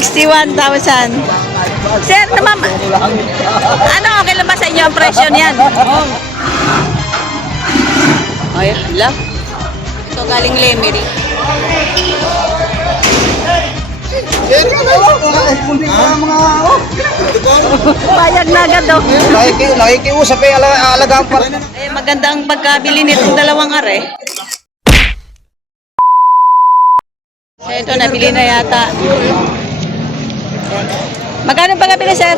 61,000. Sir, naman, ano, okay lang ba sa inyo ang presyo niyan? Ay, hala. Ito galing Lemery. Bayag na agad daw. Nakikiusap eh, alagaan pa rin. Eh, maganda ang pagkabili nitong dalawang are. So, ito, nabili na yata. Magkano pagkabili, sir?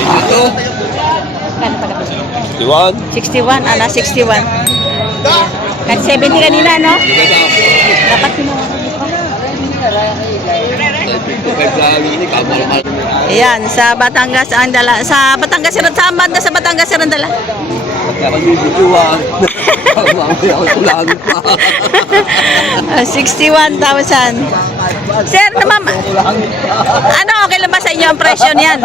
Ito, Magkano pagkabili? 61. 61, 61. At 70 kanina, no? Dapat Ayan, sa Batangas ang dala. Sa Batangas, saan banda sa Batangas ang dala? 61,000. Sir, naman, ano, okay lang ba sa inyo ang presyo niyan?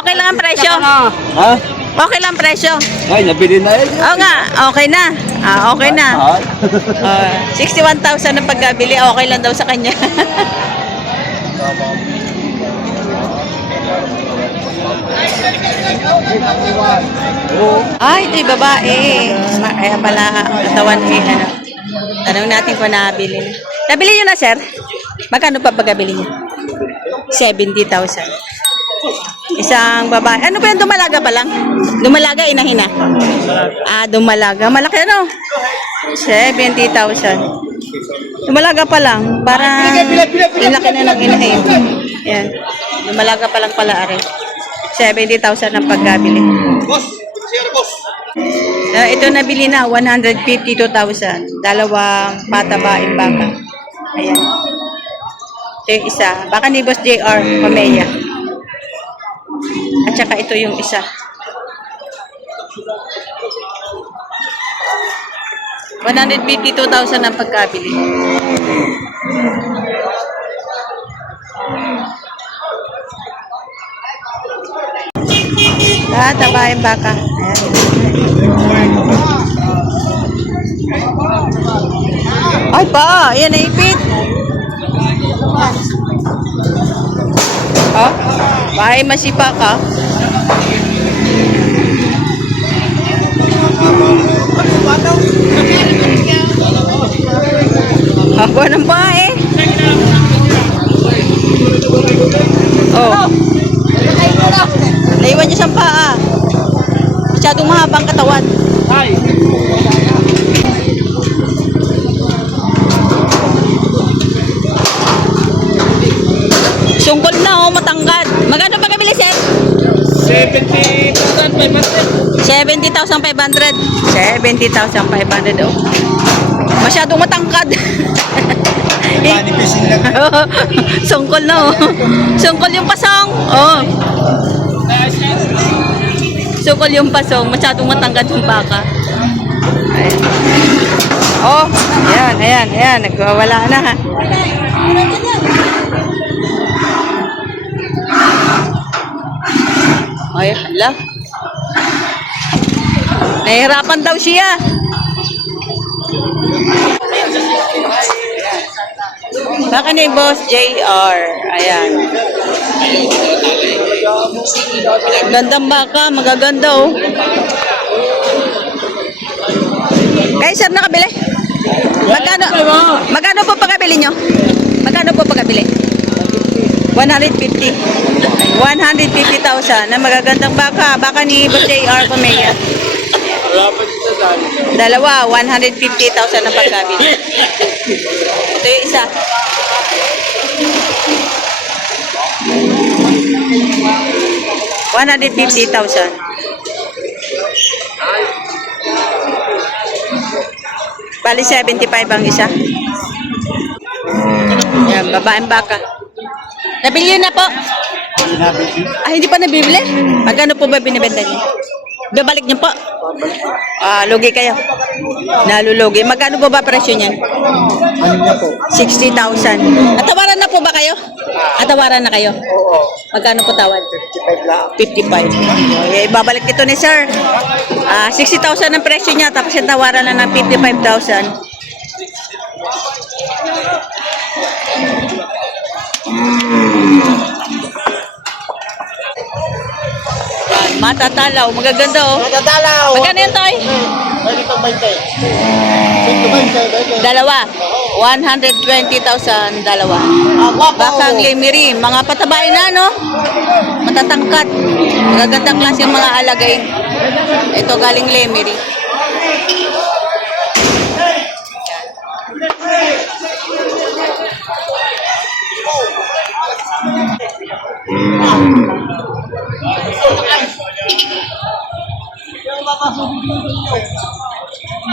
Okay lang ang presyo? Ha? Okay lang ang presyo? Ay, nabili na eh. Oo nga, okay na. Okay na. 61,000 ang pagkabili, okay lang daw sa kanya. Ay, ito'y babae. Kaya pala, katawan eh, ano. Tanong natin kung nabili na. Nabili nyo na, sir? Magkano pa pagkabili nyo? 70,000. Isang babae. Ano ba yan? Dumalaga pa lang? Dumalaga, inahina? Dumalaga. Malaki ano? 70,000. Dumalaga pa lang. Para inlaki na ng inahin. Yan. Dumalaga pa lang pala, are. 70,000 ang pagkabili. Boss, siya boss. Ito nabili na, 152,000. Dalawang patabaing baka. Ayan. Ito yung isa. Baka ni Boss JR, Pamea. At saka ito yung isa. 152,000 ang pagkabili. Tabaing baka. Ayan. Ay pa, ayan na ipit. Bahay masipa ka. Haba ng bahay. Naiwan niya siyang paa. Masyadong mahabang katawan. Sungkol na, matangkad. Magkano pa kabili, sir? 70,500. 70,500. 70,500, oh. Masyadong matangkad. Manipisin lang. Sungkol na, oh. Sungkol yung pasong. Oh. Sungkol yung pasong. Masyadong matangkad yung baka. Ayan. Oh, ayan. Nagwawala na, ha. Ay, hala. Nahihirapan daw siya. Baka ni Boss JR. Ayan. Gandang baka, magaganda, oh. Kaya sir, nakabili? Magkano po pagkabili nyo? Magkano po pagkabili? 150. 150,000 na magagandang baka. Baka ni Boss JR Pamea. Dalawa, 150,000 na pagkabili. Ito yung isa. $150,000. Bali 75 ang isa. Yan, babaeng baka. Nabili na po? Hindi pa nabibili? Magkano po ba binibenta niyo? Babalik niyo po? Lugi kayo. Nalulugi. Magkano po ba presyo niyan? 60,000. Atawaran na po ba kayo? Atawaran na kayo? Magkano po tawad? 55 lang. 55. Ibabalik ito ni sir. 60,000 ang presyo niya, tapos yung tawaran na ng 55,000. Yan, matatalaw. Magaganda oh. Nadadalaw. Magkano yun, Toy? Pwede itong 20. Dalawa. 120,000 dalawa. Bakang limiri. Mga patabain na, no? Matatangkat. Magagandang klase yung mga alagay. Ito galing limiri.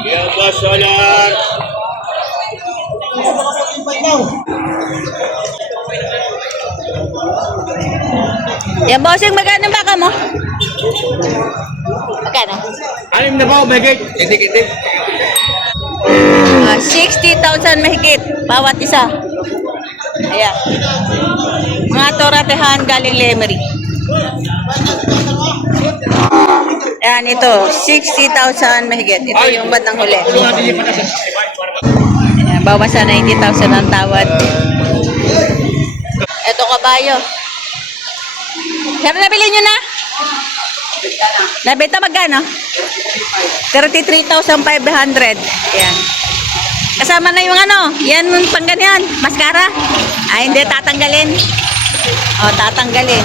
Yan ba, Solar? Yan, bossing, magkano ang baka mo? Magkano? Anim na ba? May gate? Hindi. 60,000 mahigit bawat isa. Ayan. Mga toratehan galing Lemery. Ayan, ito. 60,000 mahigit. Ito yung batang huli. Ayan, bawas sa 90,000 ang tawad. Ito kabayo. Sir, nabili nyo na? Nabenta magkano? 33,500. Ayan. Kasama na yung ano, yan pang ganyan, maskara. Ay, hindi, tatanggalin. O, tatanggalin.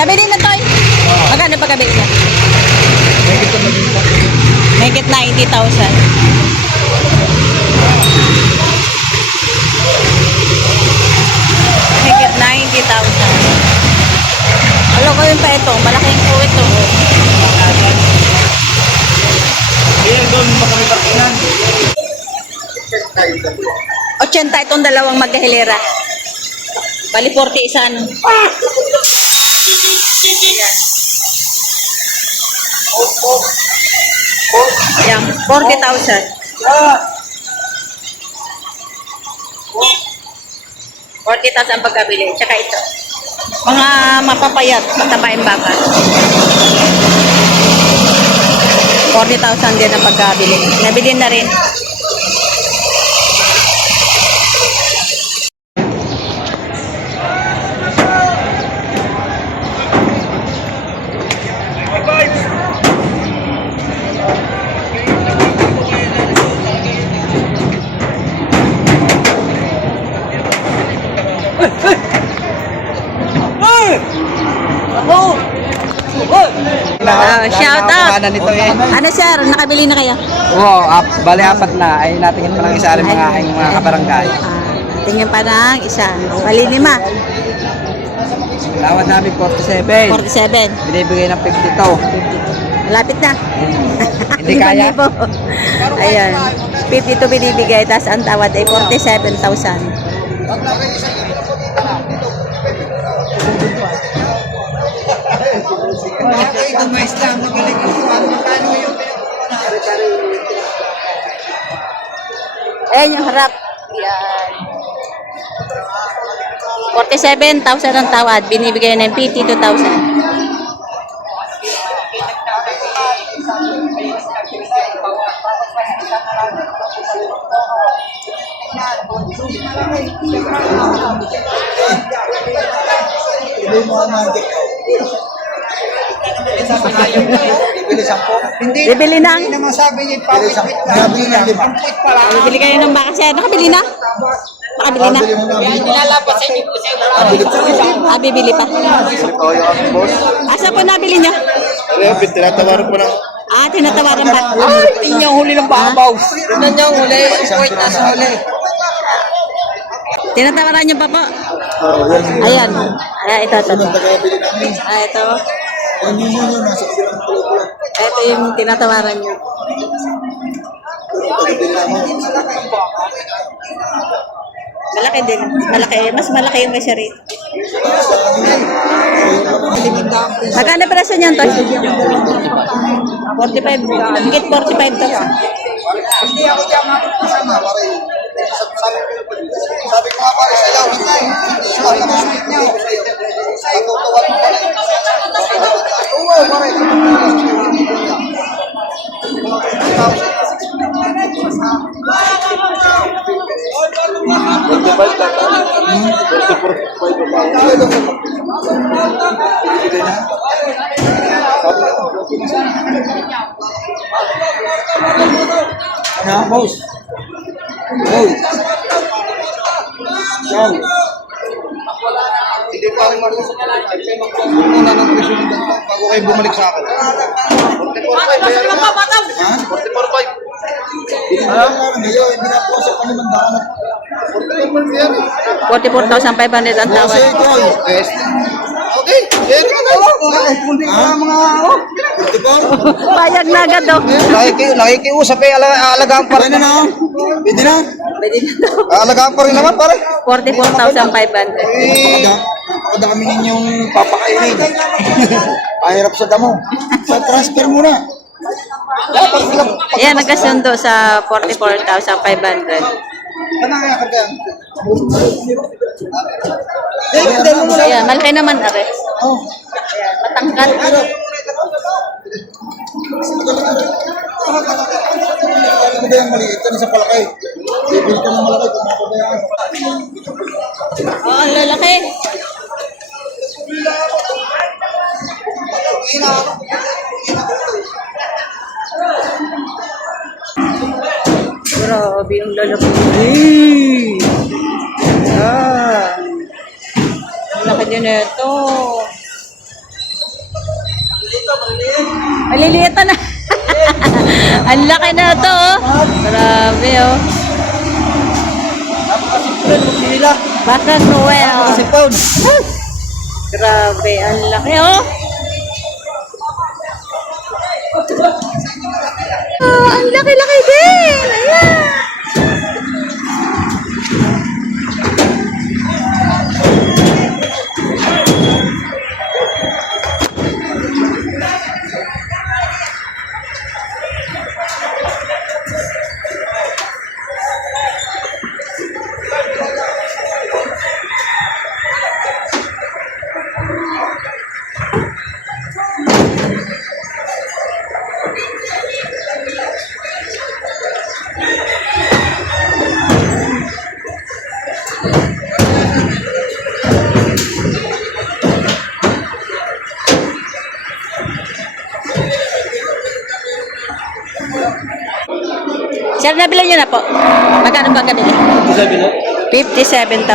Nabili na, Toy? Magkano pagkabili niya? Make it 90,000. Higit 90,000. Alam ko yun pa ito. Malaking po ito. Ayan doon, makamipakinan. 80 itong dalawang magkahilera. Bali 40 isa. Ano? Yan, 40,000. 40,000 ang pagkabili. Tsaka ito. Mga mapapayat, matabaing baka. 40,000 din ang pagkabili. Nabili na rin. Shout out. Nito eh. Ano sir, nakabili na kayo? Oo, bali apat na. Ay natingin pa lang isa rin mga aking mga kabarangay. Tingnan pa ng isa. Bali 5. Tawad namin 47. 47. Binibigay ng 52. Malapit na. Hindi kaya. 5,000. Ayan. 52 binibigay, tapos ang tawad ay 47,000. Ayan yung harap. Yan. 47,000 ang tawad. Binibigay ng 52,000. Bibili nang. Bibili kayo ng baka siya. Nakabili na? Nakabili na? Bibili pa. Asa po nabili niya? Tinatawaran po na. Tinatawaran pa. Tingnan yung huli ng babaw. Tingnan yung huli. Wait, nasa huli. Tinatawaran niyo pa po? Ayan. Ito. Ito. Ito yung tinatawaran niyo. Malaki din. Malaki. Mas malaki yung isa rin. Magkano presyo niyan, Toy? 45. Higit 45,000. Hindi ako dyan kasama. Sabi ko nga pare sa'yo, hindi ako kasama niyo. Patutuwan mo pala. Ano, boss? Boss. Yan. Hindi pa rin marunong sa kalakay. Kaya magpapuna ng presyo ng ganito bago kayo bumalik sa akin. 44.5. bayaran mo. Ha? 44.5. Hindi na po sa panimandaan. 44.5 bayaran. 44,500 ang tawad. Yes. Okay. Bayaran mo na. Mga Payag na agad daw. nakikiusap eh, alagaan pa rin na. Pwede na. Pwede na daw. Alagaan pa rin naman, pare. 44,500. Napakada kami ninyong papakainin. Pahirap sa damo. Sa transfer muna. Ayan, nagkasundo sa 44,500. Ayan, malaki naman are. Oh. Ayan, matangkad. Ano ba yung maliit? Ano sa palakay? Bibili ka ng malaki. Kumapabayaan. Oh, ang lalaki. Grabe yung lalaki. Ah. Ang laki din ito. Maliliit na. Ang laki na ito, oh. Grabe, oh. Baka Noel, oh. Grabe, ang laki, oh. Oh, ang laki-laki din. Ayan. Sir, nabili nyo na po. Magkano ba kabili? 57,000.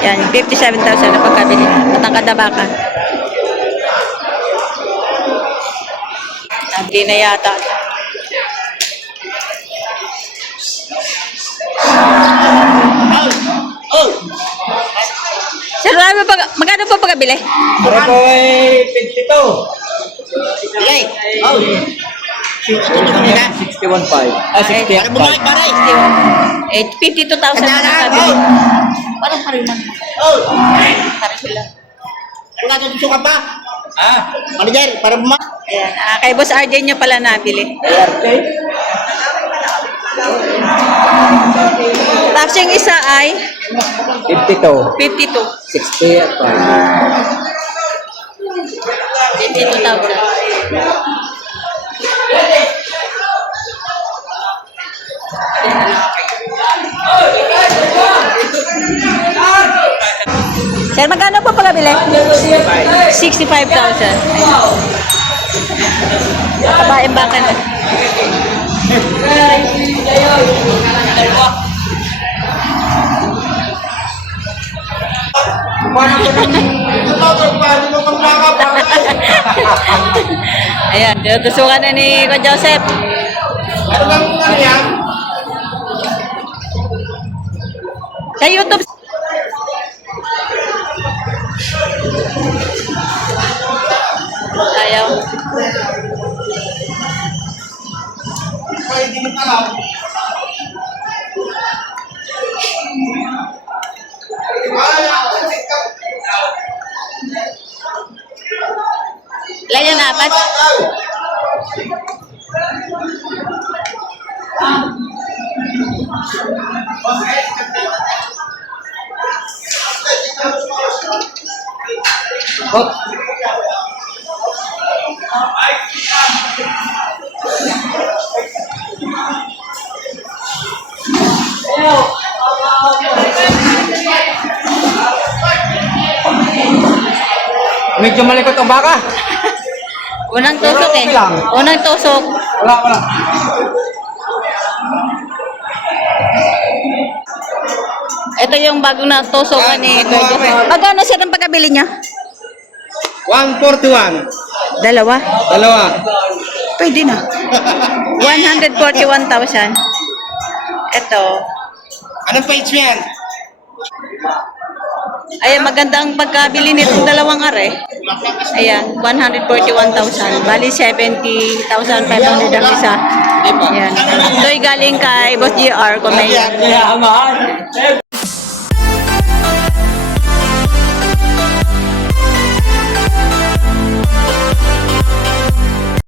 Yan, 57,000 na pagkabili. Matangkad na baka. Hindi na yata. Sir, magkano po pagkabili? Pare po ay 52. Bilay. 61.5. Ah, 68. 52,000 na nakabili. Parang parin lang. Parin sila. Gusto ka pa? Manager, para buma. Ayan, kay Boss RJ nyo pala nabili. Tapos yung isa ay 52. 52. 60 at 52,000. Sir, magkano po pagkabili? 65,000. Kabaing baka na. Ayan, tinutusukan na ni Ko Joseph. Ano bang ano yan? Sa YouTube. Ayaw. Ay, hindi mo alam. Ilan yan, apat? Medyo malikot ang baka. Unang tusok eh. okay lang. Unang tusok. Wala. Ito yung bagong natusokan ni Kuya Jose. Magkano sir ang pagkabili niya? 141. Dalawa. Pwede na. 141,000. Ito. Anong page mo yan? Ayan, maganda ang pagkabili nitong dalawang are. Ayan, 141,000. Bali, 70,500 ang isa. Ayan. Ito'y galing kay Boss GR. Kung may